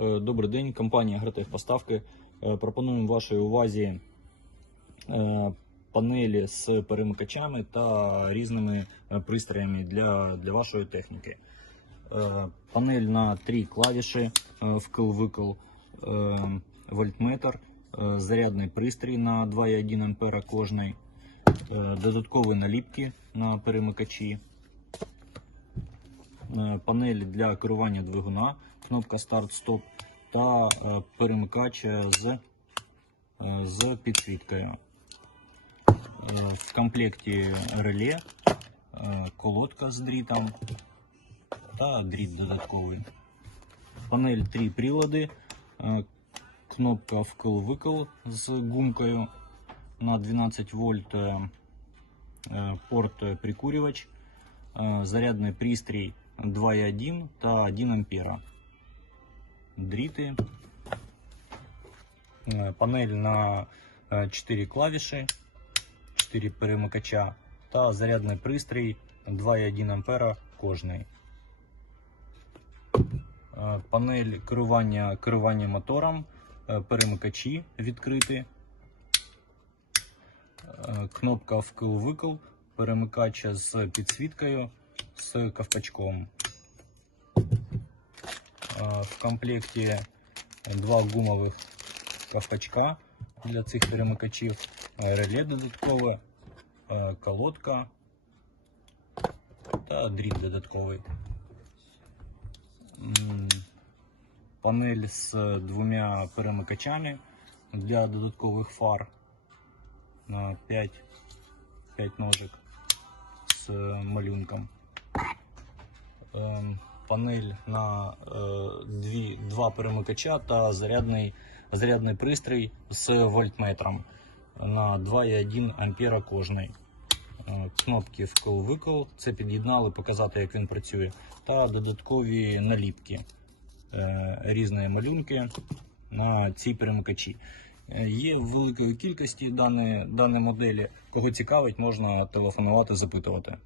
Е, Добрий день, компанія Гратехпоставки. Е, Пропонуємо вашій увазі е, панелі з перемикачами та різними пристроями для, для вашої техніки. Панель на три клавіші вкл-викл, вольтметр, зарядний пристрій на 2,1 А кожний, додаткові наліпки на перемикачі. Е, панель для керування двигуна, кнопка старт-стоп та е, перемикач з, е, з підсвіткою. В комплекті реле, колодка з дрітом та дріт додатковий. Панель три прилади, кнопка вкл-викл з гумкою на 12 вольт, порт прикурювач, зарядний пристрій 2,1 та 1 ампера. Дріти, е, панель на 4 клавіші, 4 перемикача та зарядний пристрій 2,1 ампера кожний. Е, Панель керування, керування мотором, е, перемикачі відкриті, е, кнопка вкл-викл, перемикач з підсвіткою з ковпачком. Е, В комплекті два гумових ковпачка для цих перемикачів, е, реле додаткове, е, колодка та дріт додатковий. М, Панель з двома перемикачами для додаткових фар на 5, 5 ножик з малюнком. Ем, Панель на е, дві, два перемикача та зарядний, зарядний пристрій з вольтметром на 2,1 ампера кожний. Е, Кнопки вкл-викл, це під'єднали, показати, як він працює, та додаткові наліпки, е, різні малюнки на ці перемикачі. Є в великої кількості дані, дані моделі. Кого цікавить, можна телефонувати, запитувати.